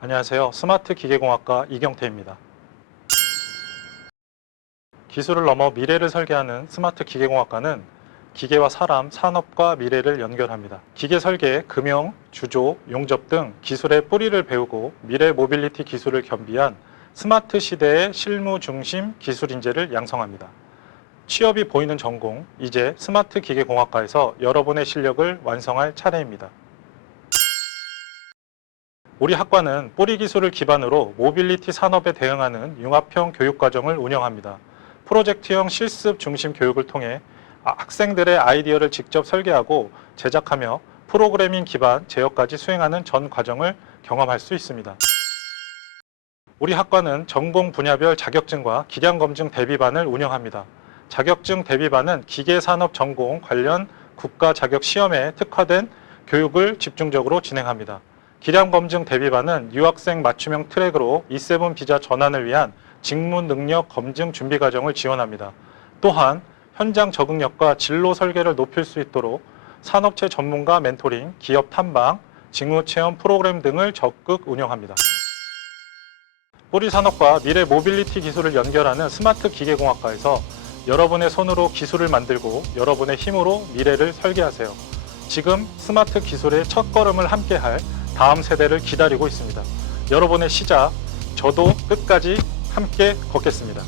안녕하세요. 스마트 기계공학과 이경태입니다. 기술을 넘어 미래를 설계하는 스마트 기계공학과는 기계와 사람, 산업과 미래를 연결합니다. 기계 설계, 금형, 주조, 용접 등 기술의 뿌리를 배우고 미래 모빌리티 기술을 겸비한 스마트 시대의 실무 중심 기술 인재를 양성합니다. 취업이 보이는 전공, 이제 스마트 기계공학과에서 여러분의 실력을 완성할 차례입니다. 우리 학과는 뿌리 기술을 기반으로 모빌리티 산업에 대응하는 융합형 교육 과정을 운영합니다. 프로젝트형 실습 중심 교육을 통해 아- 학생들의 아이디어를 직접 설계하고 제작하며 프로그래밍 기반 제어까지 수행하는 전 과정을 경험할 수 있습니다. 우리 학과는 전공 분야별 자격증과 기량 검증 대비반을 운영합니다. 자격증 대비반은 기계산업 전공 관련 국가 자격 시험에 특화된 교육을 집중적으로 진행합니다. 기량 검증 대비반은 유학생 맞춤형 트랙으로 E7 비자 전환을 위한 직무 능력 검증 준비 과정을 지원합니다. 또한 현장 적응력과 진로 설계를 높일 수 있도록 산업체 전문가 멘토링, 기업 탐방, 직무 체험 프로그램 등을 적극 운영합니다. 뿌리 산업과 미래 모빌리티 기술을 연결하는 스마트 기계공학과에서 여러분의 손으로 기술을 만들고 여러분의 힘으로 미래를 설계하세요. 지금 스마트 기술의 첫 걸음을 함께 할 다음 세대를 기다리고 있습니다. 여러분의 시작, 저도 끝까지 함께 걷겠습니다.